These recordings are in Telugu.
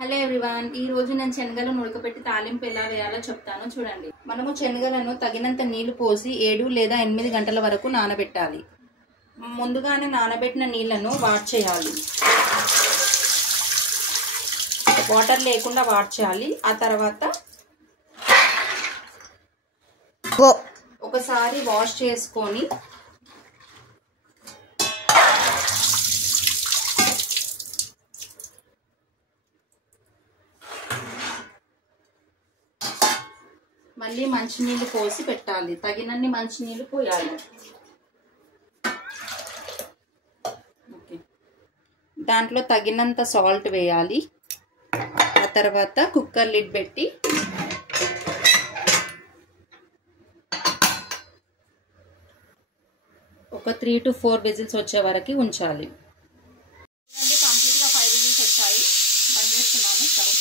హలో ఎవ్రీవన్, ఈ రోజు నేను శనగలను ఉడకబెట్టి తాలింపు ఎలా వేయాలో చెప్తాను చూడండి. మనము శనగలను తగినంత నీళ్లు పోసి 7 లేదా 8 గంటల వరకు నానబెట్టాలి. ముందుగానే నానబెట్టిన నీళ్లను వాష్ చేయాలి. వాటర్ లేకుండా వాష్ చేయాలి. ఆ తర్వాత ఒకసారి వాష్ చేసుకొని మళ్ళీ మంచినీళ్ళు పోసి పెట్టాలి. తగినన్ని మంచినీళ్ళు పోయాలి. దాంట్లో తగినంత సాల్ట్ వేయాలి. ఆ తర్వాత కుక్కర్ లిడ్ పెట్టి ఒక 3 to 4 విజిల్స్ వచ్చే వరకు ఉంచాలి. కంప్లీట్గా 5 విజిల్స్ వచ్చాయి. బంద్ చేస్తున్నాను స్టవ్.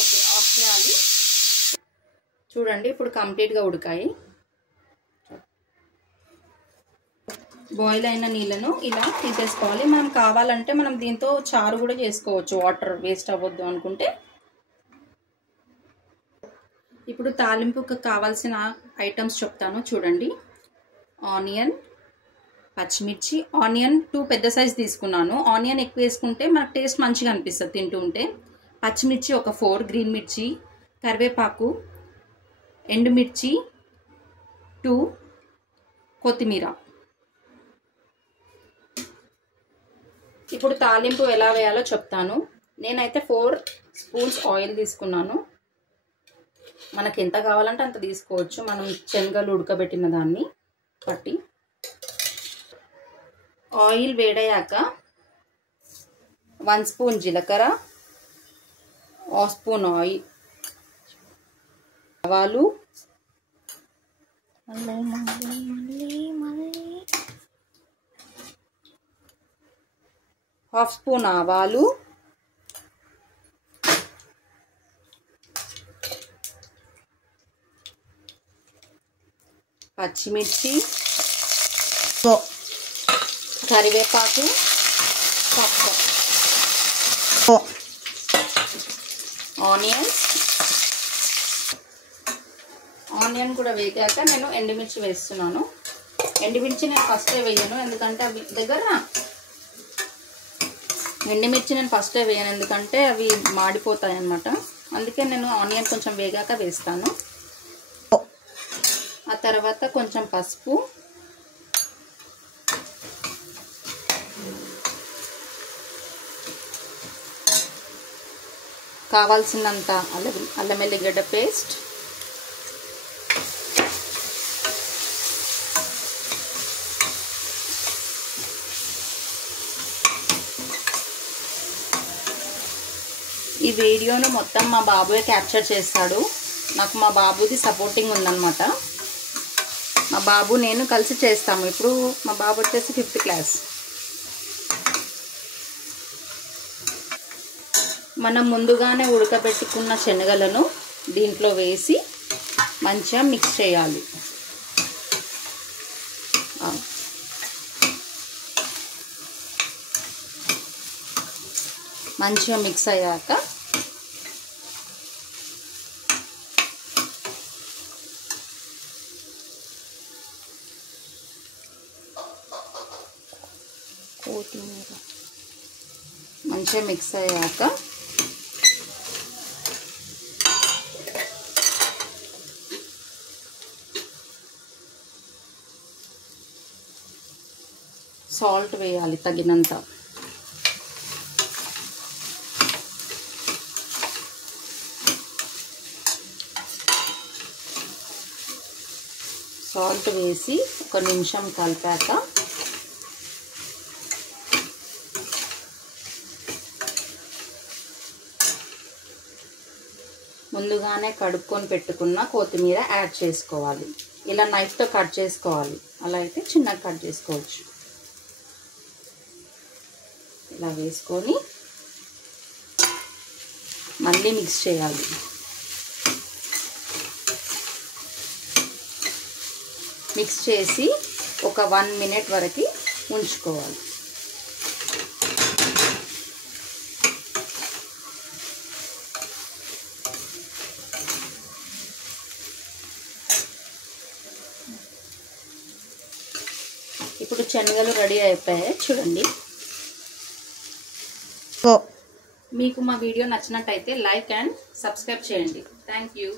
ఓకే, ఆఫ్ చేయాలి. చూడండి, ఇప్పుడు కంప్లీట్గా ఉడికాయి. బాయిల్ అయిన నీళ్ళను ఇలా తీసేసుకోవాలి. మనం కావాలంటే మనం దీంతో చారు కూడా చేసుకోవచ్చు, వాటర్ వేస్ట్ అవ్వద్దు అనుకుంటే. ఇప్పుడు తాలింపుకు కావాల్సిన ఐటమ్స్ చెప్తాను చూడండి. ఆనియన్, పచ్చిమిర్చి. ఆనియన్ 2 పెద్ద సైజ్ తీసుకున్నాను. ఆనియన్ ఎక్కువ వేసుకుంటే మనకు టేస్ట్ మంచిగా అనిపిస్తుంది తింటూ ఉంటే. పచ్చిమిర్చి ఒక 4, గ్రీన్ మిర్చి, కరివేపాకు, ఎండుమిర్చి 2, కొత్తిమీర. ఇప్పుడు తాలింపు ఎలా వేయాలో చెప్తాను. నేనైతే 4 స్పూన్స్ ఆయిల్ తీసుకున్నాను. మనకి ఎంత కావాలంటే అంత తీసుకోవచ్చు, మనం శనగలు ఉడకబెట్టిన దాన్ని బట్టి. ఆయిల్ వేడయ్యాక 1 స్పూన్ జీలకర్ర, 1 స్పూన్ ఆయిల్, ఆవాలు, 1/2 స్పూన్ ఆవాలు, పచ్చిమిర్చి, కరివేపాకు, పప్పు, ఆనియన్ కూడా వేగాక నేను ఎండుమిర్చి వేస్తున్నాను. ఎండుమిర్చి నేను ఫస్టే వేయను, ఎందుకంటే అవి అవి మాడిపోతాయి అన్నమాట. అందుకే నేను ఆనియన్ కొంచెం వేగాక వేస్తాను. ఆ తర్వాత కొంచెం పసుపు, కావాల్సినంత అల్లం వెల్లిగడ్డ పేస్ట్, ఈ వీడియోను మొత్తం మా బాబుయే క్యాప్చర్ చేస్తాడు. నాకు మా బాబుది సపోర్టింగ్ ఉందన్నమాట. మా బాబు నేను కలిసి చేస్తాము. ఇప్పుడు మా బాబు వచ్చేసి 5th క్లాస్. మనం ముందుగానే ఉడకబెట్టుకున్న శనగలను దీంట్లో వేసి మంచిగా మిక్స్ చేయాలి. మంచిగా మిక్స్ అయ్యాక మంచిగా మిక్స్ అయ్యాక సాల్ట్ వేయాలి తగినంత. సాల్ట్ వేసి 1 నిమిషం కలిపాక ముందుగానే కడుక్కొని పెట్టుకున్న కొత్తిమీర యాడ్ చేసుకోవాలి. ఇలా నైఫ్తో కట్ చేసుకోవాలి, అలా అయితే చిన్నగా కట్ చేసుకోవచ్చు. ఇలా వేసుకొని మళ్ళీ మిక్స్ చేయాలి. మిక్స్ చేసి ఒక 1 మినిట్ వరకు ఉంచుకోవాలి. ఇప్పుడు శనగలు రెడీ అయిపోయాయి చూడండి. మీకు మా వీడియో నచ్చినట్టయితే లైక్ అండ్ సబ్స్క్రైబ్ చేయండి. Thank you.